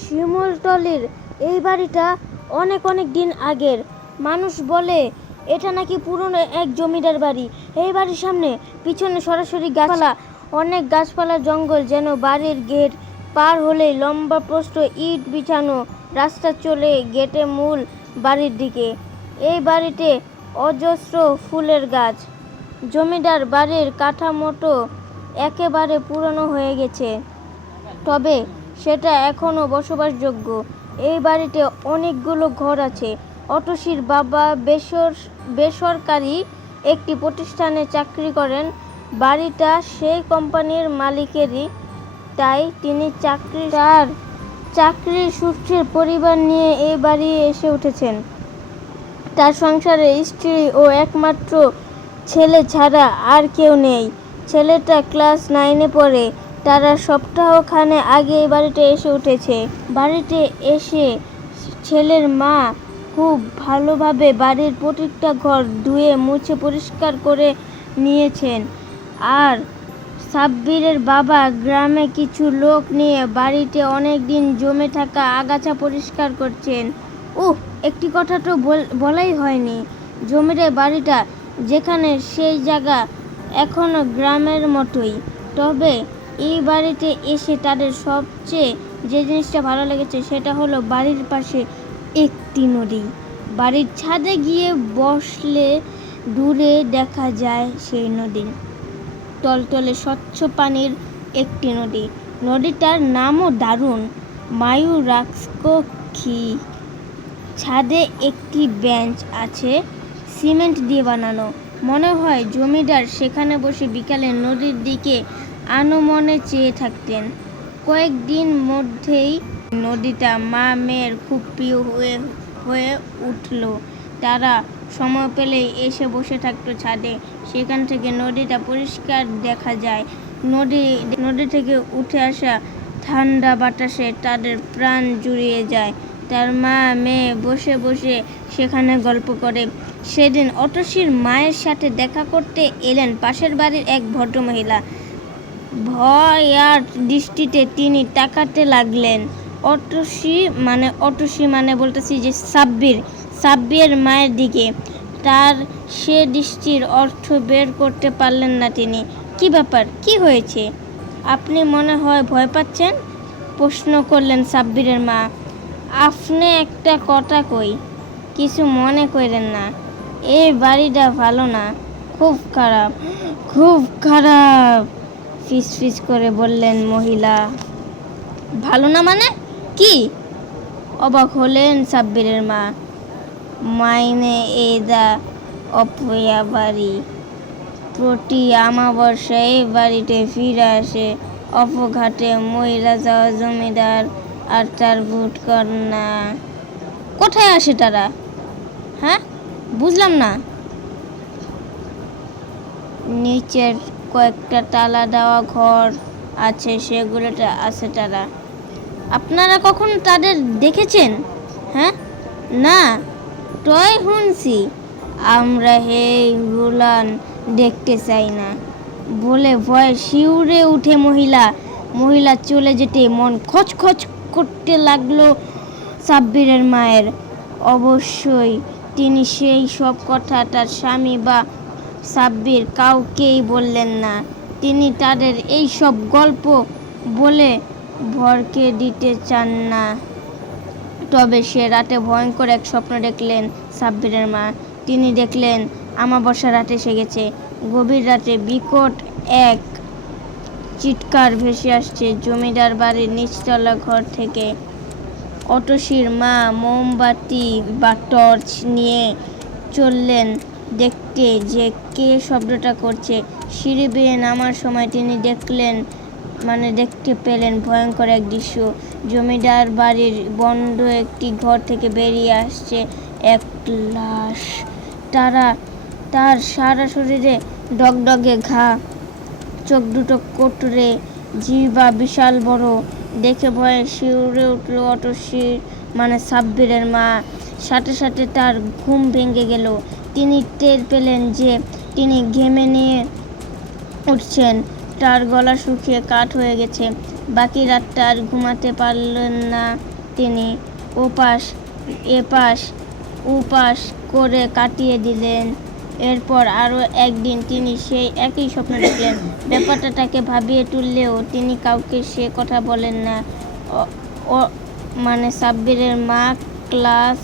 শিমুলতলির এই বাড়িটা অনেক অনেক দিন আগের। মানুষ বলে, এটা নাকি পুরনো এক জমিদার বাড়ি। এই বাড়ির সামনে পিছনে সরাসরি গাছপালা। অনেক গাছপালা, জঙ্গল যেন বাড়ির গেট পার হলেই লম্বা প্রস্ত ইট বিছানো রাস্তা চলে গেটে মূল বাড়ির দিকে। এই বাড়িতে অজস্র ফুলের গাছ। জমিদার বাড়ির কাঠামোটো একেবারে পুরনো হয়ে গেছে। তবে সেটা এখনও বসবাসযোগ্য। এই বাড়িতে অনেকগুলো ঘর আছে। অতসীর বাবা বেসর, বেসরকারি একটি প্রতিষ্ঠানে চাকরি করেন। বাড়িটা সেই কোম্পানির মালিকেরই, তাই তিনি চাকরি, তার চাকরির সূত্রে পরিবার নিয়ে এই বাড়ি এসে উঠেছেন। তার সংসারে স্ত্রী ও একমাত্র ছেলে ছাড়া আর কেউ নেই। ছেলেটা ক্লাস নাইনে পড়ে। তারা সপ্তাহখানে আগে বাড়িতে এসে উঠেছে। বাড়িতে এসে ছেলের মা খুব ভালোভাবে বাড়ির প্রত্যেকটা ঘর ধুয়ে, মুছে, পরিষ্কার করে নিয়েছেন। আর সাব্বিরের বাবা গ্রামে কিছু লোক নিয়ে বাড়িতে অনেক দিন জমে থাকা আগাছা পরিষ্কার করছেন। উহ, একটি কথা তো বল- বলাই হয়নি। জমির বাড়িটা যেখানে সেই জায়গা এখনও গ্রামের মতোই। তবে এই বাড়িতে এসে তাদের সবচেয়ে যে জিনিসটা ভালো লেগেছে সেটা হলো বাড়ির পাশে একটি নদী। বাড়ির ছাদে গিয়ে বসলে দূরে দেখা যায় সেই নদী। টলটলে স্বচ্ছ পানির একটি নদী। নদীটার নামও দারুণ মায়ুরাক্ষী ছাদে একটি বেঞ্চ আছে, সিমেন্ট দিয়ে বানানো। মনে হয় জমিদার সেখানে বসে বিকালে নদীর দিকে আনুমনে চেয়ে থাকতেন। কয়েকদিন মধ্যেই নদীটা মা মেয়ের খুব প্রিয় হয়ে হয়ে উঠল। তারা সময় পেলেই এসে বসে থাকতো ছাদে। সেখান থেকে নদীটা পরিষ্কার দেখা যায়। নদী নদী থেকে উঠে আসা ঠান্ডা বাতাসে তাদের প্রাণ জুড়িয়ে যায়। তার মা মেয়ে বসে বসে সেখানে গল্প করে। সেদিন অতসীর মায়ের সাথে দেখা করতে এলেন পাশের বাড়ির এক ভদ্রমহিলা। ভয় আর দৃষ্টিতে তিনি তাকাতে লাগলেন। অটসি মানে অটসি মানে বলতেছি যে সাব্বির সাব্বির মায়ের দিকে। তার সে দৃষ্টির অর্থ বের করতে পারলেন না তিনি। কি ব্যাপার? কি হয়েছে? আপনি মনে হয় ভয় পাচ্ছেন? প্রশ্ন করলেন সাব্বিরের মা। আপনি একটা কথা কই, কিছু মনে করেন না। এই বাড়িটা ভালো না। খুব খারাপ খুব খারাপ। ফিস ফিস করে বললেন মহিলা। ভালো না মানে? কি? অবাক হলেন সাব্বিরের মা। মাইনে এ দা অপয়া বাড়ি। প্রতি আমাবস্যায় এই বাড়িতে ফিরে আসে। অপঘাটে মহিলা যাওয়া জমিদার আর তার বুট কন্যা। কোথায় আসে তারা? হ্যাঁ? বুঝলাম না। নিচের কয়েকটা তালা দেওয়া ঘর আছে, সেগুলোতে আছে তারা। আপনারা কখন তাদের দেখেছেন? হ্যাঁ? না? টয় শুনছি আমরা হে গুলান দেখতে চাই না। বলে ভয় শিউরে উঠে মহিলা মহিলা চলে যেতে মন খচখচ করতে লাগল সাব্বিরের মায়ের। অবশ্যই তিনি সেই সব কথা তার স্বামী বা সাব্বির কাউকেই বললেন না। তিনি তাদের এই সব গল্প বলে ভরকে দিতে চান না। তবে সে রাতে ভয়ঙ্কর এক স্বপ্ন দেখলেন সাব্বিরের মা। তিনি দেখলেন, আমাবস্যা রাতে এসে গেছে গভীর রাতে বিকট এক চিৎকার ভেসে আসছে জমিদার বাড়ির নিচতলা ঘর থেকে। অতসীর মা মোমবাতি বা টর্চ নিয়ে চললেন। দেখতে যে কে শব্দটা করছে। সিঁড়ি বেয়ে নামার সময় তিনি দেখলেন মানে দেখতে পেলেন ভয়ঙ্কর এক দৃশ্য। জমিদার বাড়ির বন্ধ একটি ঘর থেকে বেরিয়ে আসছে এক লাশ। তারা, তার সারা শরীরে ডগডগে ঘা, চোখ দুটো কোটরে জিবা বিশাল বড়। দেখে ভয়ে শিউরে উঠল অটসি মানে সাব্বিরের মা। সাথে সাথে তার ঘুম ভেঙে গেল। তিনি টের পেলেন যে তিনি ঘেমে নিয়ে উঠছেন। তার গলা শুকিয়ে কাঠ হয়ে গেছে। বাকি রাতটা আর ঘুমাতে পারলেন না তিনি। ওপাশ, এপাশ উপাস করে কাটিয়ে দিলেন। এরপর আরও একদিন তিনি সেই একই স্বপ্ন দেখলেন। ব্যাপারটা তাকে ভাবিয়ে তুললেও তিনি কাউকে সে কথা বলেন না। মানে সাব্বিরের মা ক্লাস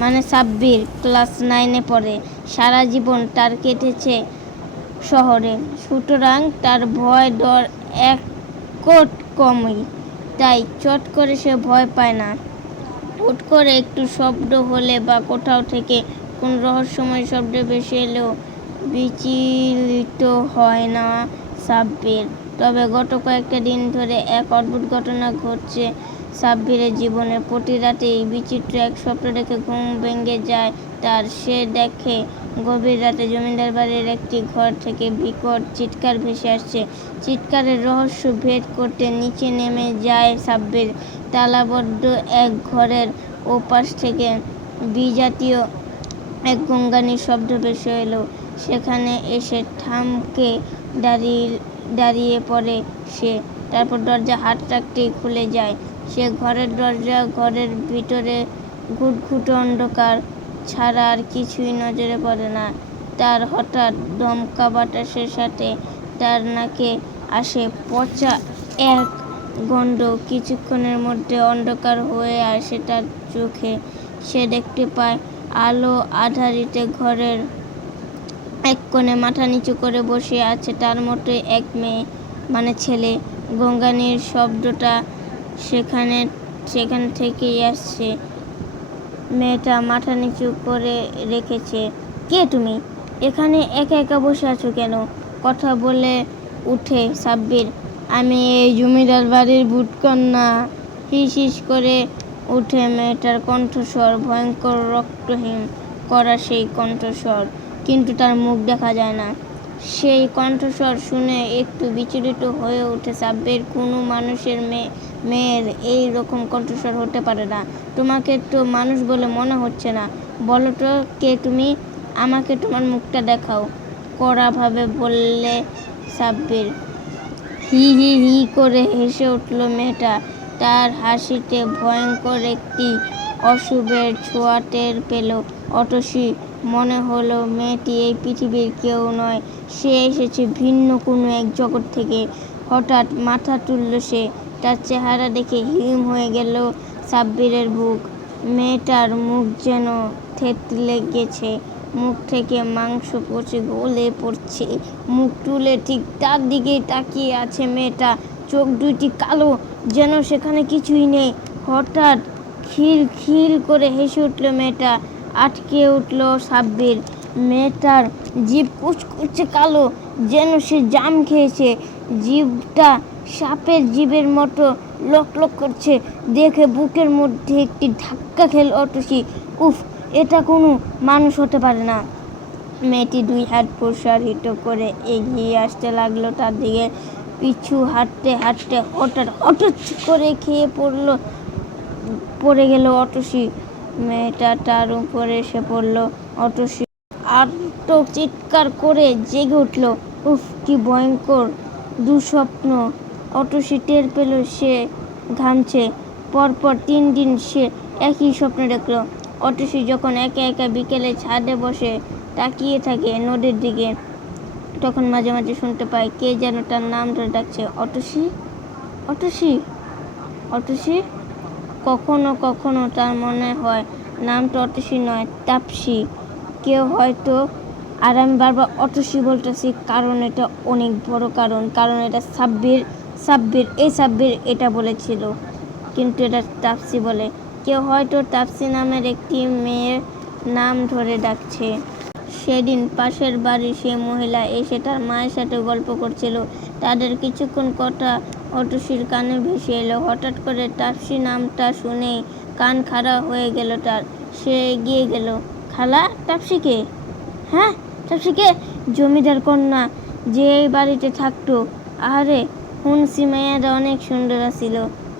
মানে সাব্বির ক্লাস নাইনে পড়ে। সারা জীবন তার কেটেছে শহরে। সুতরাং তার ভয় ডর এক কোট কমই, তাই চট করে সে ভয় পায় না। হুট করে একটু শব্দ হলে বা কোথাও থেকে কোন রহস্যময় শব্দ বেশি এলেও বিচলিত হয় না সাব্বির তবে গত কয়েকটা দিন ধরে এক অদ্ভুত ঘটনা ঘটছে। সাব্বিরের জীবনে প্রতি রাতেই বিচিত্র এক স্বপ্ন দেখে ঘুম ভেঙে যায়। তার সে দেখে গভীর রাতে জমিদার বাড়ির একটি ঘর থেকে বিকট চিৎকার ভেসে আসছে। চিৎকারের রহস্য ভেদ করতে নিচে নেমে যায় সাব্বির। তালাবদ্ধ এক ঘরের ওপাশ থেকে বিজাতীয় এক গঙ্গানির শব্দ ভেসে এলো। সেখানে এসে থামকে দাঁড়িয়ে দাঁড়িয়ে পড়ে সে। তারপর দরজা হাত রাখতেই খুলে যায়। সে ঘরের দরজা, ঘরের ভিতরে ঘুটঘুটো অন্ধকার ছাড়া আর কিছুই নজরে পড়ে না। তার হঠাৎ দমকা বাতাসের সাথে তার নাকে আসে পচা এক গন্ধ। কিছুক্ষণের মধ্যে অন্ধকার হয়ে আসে তার চোখে। সে দেখতে পায় আলো আধারিতে ঘরের এক কোণে মাথা নিচু করে বসে আছে তার মতোই এক মেয়ে মানে ছেলে। গঙ্গানির শব্দটা সেখানে, সেখান থেকেই আসছে। মেয়েটা মাথা নিচু করে রেখেছে। কে তুমি? এখানে একা একা বসে আছো কেন? কথা বলে উঠে সাব্বির। আমি এই জমিদার বাড়ির বুটকন্যা হিস হিস করে উঠে মেয়েটার কণ্ঠস্বর, ভয়ঙ্কর রক্তহীন করা সেই কণ্ঠস্বর। কিন্তু তার মুখ দেখা যায় না। সেই কণ্ঠস্বর শুনে একটু বিচলিত হয়ে ওঠে সাব্বির। কোনো মানুষের মেয়ে মেয়ের এই রকম কণ্ঠস্বর হতে পারে না। তোমাকে তো মানুষ বলে মনে হচ্ছে না। বলো তো, কে তুমি? আমাকে তোমার মুখটা দেখাও। কড়াভাবে বললে সাব্বির। হি হি হি করে হেসে উঠল মেয়েটা। তার হাসিতে ভয়ঙ্কর একটি অশুভের ছোঁয়া টের পেল। অতসী, মনে হলো মেয়েটি এই পৃথিবীর কেউ নয়। সে এসেছে ভিন্ন কোনো এক জগৎ থেকে। হঠাৎ মাথা তুলল সে। তার চেহারা দেখে হিম হয়ে গেল সাব্বিরের বুক। মেয়েটার মুখ যেন থেতলে গেছে, মুখ থেকে মাংস পচে গলে পড়ছে। মুখ তুলে ঠিক তার দিকেই তাকিয়ে আছে মেয়েটা। চোখ দুইটি কালো, যেন সেখানে কিছুই নেই। হঠাৎ খিল খিল করে হেসে উঠল মেয়েটা। আটকে উঠল সাব্বির। মেয়েটার জিভ কুচকুচে কালো, যেন সে জাম খেয়েছে। জিভটা সাপের জিভের মতো লক লক করছে। দেখে বুকের মধ্যে একটি ধাক্কা খেল অটসি উফ, এটা কোনো মানুষ হতে পারে না। মেয়েটি দুই হাত প্রসারিত করে এগিয়ে আসতে লাগল, তার দিকে পিছু হাঁটতে হাঁটতে হঠাৎ হঠাৎ করে খেয়ে পড়ল, পড়ে গেল অটসি মেয়েটা তার উপরে এসে পড়ল অটসি আর্ত চিৎকার করে জেগে উঠল। উফ, কি ভয়ঙ্কর দুঃস্বপ্ন। অটসি টের পেল সে ঘামছে। পরপর তিন দিন সে একই স্বপ্ন দেখল। অটসি যখন একা একা বিকেলে ছাদে বসে তাকিয়ে থাকে নদীর দিকে, তখন মাঝে মাঝে শুনতে পায় কে যেন তার নাম ধরে ডাকছে, অটসি? অটসি? অটসি? কখনো কখনো তার মনে হয় নামটা অটসি নয়, তাপসি। কেউ হয়তো আর আমি বারবার অটসি বলতেছি, কারণ এটা অনেক বড় কারণ কারণ এটা সাব্বির সাব্বির, এই সাব্বির এটা বলেছিল। কিন্তু এটা তাপসি বলে। কেউ হয়তো তাপসি নামের একটি মেয়ের নাম ধরে ডাকছে। সেদিন পাশের বাড়ির সে মহিলা এসে তার মায়ের সাথে গল্প করছিল। তাদের কিছুক্ষণ কথা অটসির কানে ভেসে এলো। হঠাৎ করে তাপসি নামটা শুনেই কান খাড়া হয়ে গেল তার। সে এগিয়ে গেল। খালা তাপসিকে হ্যাঁ তাপসিকে জমিদার কন্যা, যে এই বাড়িতে থাকতো। আরে হুনসি মেয়েরা অনেক সুন্দর ছিল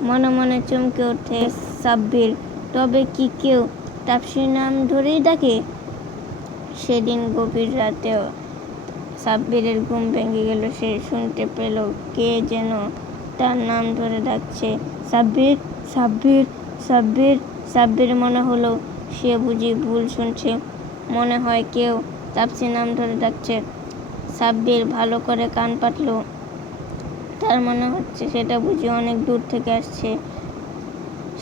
মনে মনে চমকে ওঠে সাব্বির। তবে কি কেউ তাপসির নাম ধরেই ডাকে? সেদিন গভীর রাতেও সাব্বিরের ঘুম ভেঙে গেল। সে শুনতে পেল কে যেন তার নাম ধরে ডাকছে। সাব্বির সাব্বির সাব্বির সাব্বির মনে হলো সে বুঝি ভুল শুনছে। মনে হয় কেউ তাপসি নাম ধরে ডাকছে। সাব্বির ভালো করে কান পাতলো। তার মনে হচ্ছে সেটা বুঝি অনেক দূর থেকে আসছে।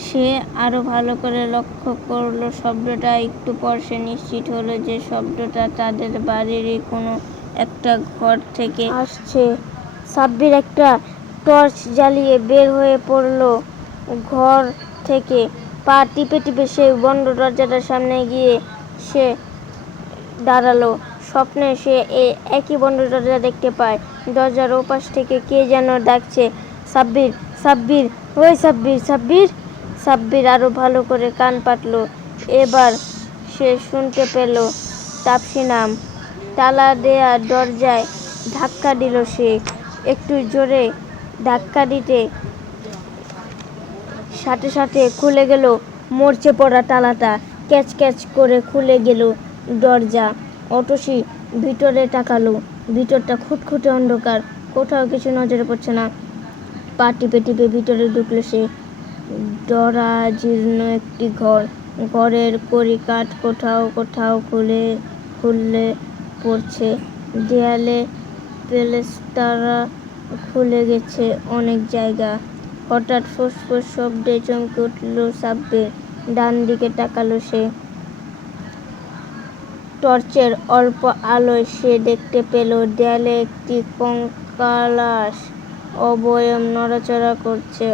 সে আরও ভালো করে লক্ষ্য করল শব্দটা, একটু পর সে নিশ্চিত হলো যে শব্দটা তাদের বাড়িরই কোনো একটা ঘর থেকে আসছে। সাব্বির একটা টর্চ জ্বালিয়ে বের হয়ে পড়ল ঘর থেকে। পা টিপে টিপে সেই বন্ধ দরজাটার সামনে গিয়ে সে দাঁড়াল। স্বপ্নে সে একই বন্ধ দরজা দেখতে পায়। দরজার ওপাশ থেকে কে যেন ডাকছে, সাব্বির সাব্বির, ওই সাব্বির সাব্বির। সাব্বির আরও ভালো করে কান পাতলো। এবার সে শুনতে পেল তাপসি নাম। তালা দেয়া দরজায় ধাক্কা দিল সে। একটু জোরে ধাক্কা দিতে সাথে সাথে খুলে গেল মরচে পড়া তালাটা। ক্যাচ ক্যাচ করে খুলে গেল দরজা। অতসী ভিতরে তাকালো। ভিতরটা খুটখুটে অন্ধকার। কোথাও কিছু নজরে পড়ছে না। পা টিপে টিপে ভিতরে ঢুকলো সে। ডরা জীর্ণ একটি ঘর। ঘরের কড়িকাঠ কোথাও কোথাও খুলে খুললে পড়ছে। দেয়ালে প্লেস্তারা খুলে গেছে অনেক জায়গা। হঠাৎ ফুসফুস শব্দে চমকে উঠল সাব্বির। ডান দিকে তাকালো সে। টর্চের অল্প আলোয় সে দেখতে পেল দেয়ালে একটি কঙ্কালাস অবয়ব নড়াচড়া করছে।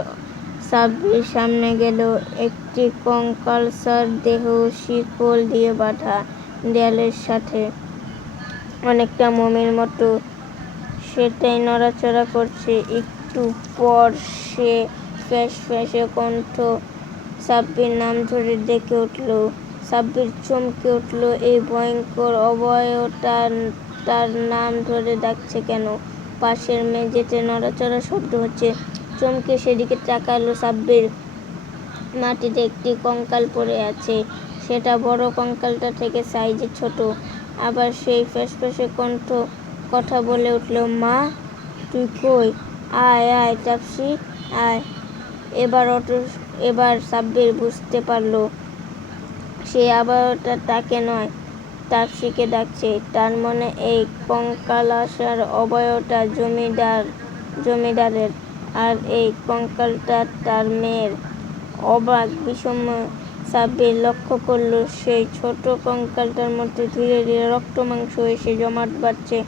সাব্বির সামনে গেল, একটি কঙ্কালসার দেহ শিকল দিয়ে বাঁধা দেয়ালের সাথে। অনেকটা মমির মতো সেটাই নড়াচড়া করছে। একটু পর সে ফ্যাস ফ্যাসে কণ্ঠ সাব্বির নাম ধরে ডেকে উঠল সাব্বির চমকে উঠল। এই ভয়ঙ্কর অবয়বটা তার নাম ধরে ডাকছে কেন? পাশের মেঝেতে নড়াচড়া শব্দ হচ্ছে। চমকে সেদিকে তাকালো সাব্বির মাটিতে একটি কঙ্কাল পড়ে আছে। সেটা বড় কঙ্কালটা থেকে সাইজে ছোট। আবার সেই ফ্যাসফ্যাসে কণ্ঠ কথা বলে উঠল, মা, তুই কই? আয় আয় তাপসি আয়। এবার অটো, এবার সাব্বির বুঝতে পারল সে আবার তাকে নয় তাপসিকে ডাকছে। তার মনে এই কঙ্কালাসার অবয়বটা জমিদার জমিদারের। আর এই কঙ্কালটা তার মেয়ের। অবাক বিষম সাব্বির লক্ষ্য করল, সেই ছোট কঙ্কালটার মধ্যে ধীরে ধীরে রক্ত মাংস এসে জমাট বাঁধছে।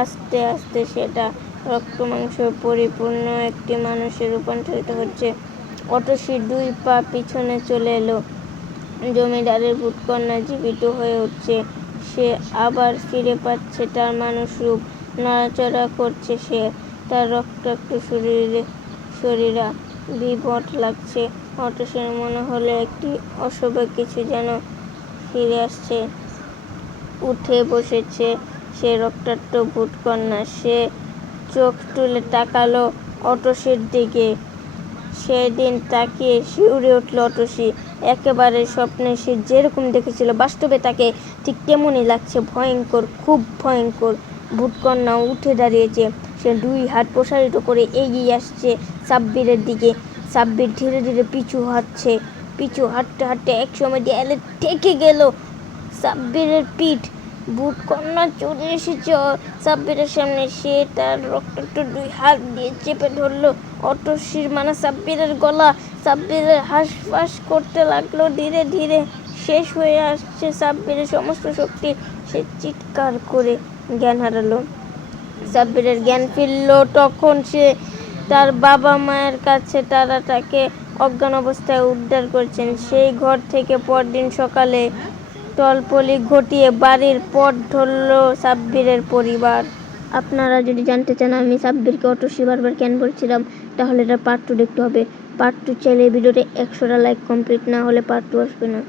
আস্তে আস্তে সেটা রক্ত মাংস পরিপূর্ণ একটি মানুষে রূপান্তরিত হচ্ছে। অতসী দুই পা পিছনে চলে এলো। জমিদারের ভূতকন্যা জীবিত হয়ে উঠছে। সে আবার ফিরে পাচ্ছে, তার মানুষ রূপ নড়াচড়া করছে সে। তার রক্তাক্ত শরীরে, শরীরা বিভট লাগছে। অতসীর মনে হলো একটি অশুভ কিছু যেন ফিরে আসছে, উঠে বসেছে সে রক্তাক্ত ভূতকন্যা। সে চোখ তুলে তাকালো অতসীর দিকে। সেদিন তাকিয়ে শিউরে উঠল অতসী একেবারে স্বপ্নে সে যেরকম দেখেছিল, বাস্তবে তাকে ঠিক তেমনই লাগছে। ভয়ঙ্কর, খুব ভয়ঙ্কর ভূতকন্যা উঠে দাঁড়িয়েছে। সে দুই হাত প্রসারিত করে এগিয়ে আসছে সাব্বিরের দিকে। সাব্বির ধীরে ধীরে পিছু হাঁটছে। পিছু হাঁটতে হাঁটতে একসময় দেয়ালে ঠেকে গেল সাব্বিরের পিঠ। বুট কন্যা চলে এসেছে। সাব্বিরের সামনে সে তার রক্তাক্ত দুই হাত দিয়ে চেপে ধরলো। অটসির মানে সাব্বিরের গলা। সাব্বিরের হাঁসফাঁস করতে লাগল। ধীরে ধীরে শেষ হয়ে আসছে সাব্বিরের সমস্ত শক্তি। সে চিৎকার করে জ্ঞান হারালো। সাব্বিরের জ্ঞান ফিরল তখন সে তার বাবা মায়ের কাছে। তারা তাকে অজ্ঞান অবস্থায় উদ্ধার করছেন। সেই ঘর থেকে পরদিন সকালে টলপলি ঘটিয়ে বাড়ির পথ ধরল সাব্বিরের পরিবার। আপনারা যদি জানতে চান, আমি সাব্বিরকে অটো বারবার কেন বলছিলাম, তাহলে এটা পার্ট টু দেখতে হবে। পার্ট টু চাইলে ভিডিওতে একশোটা লাইক কমপ্লিট না হলে পার্ট টু আসবে না।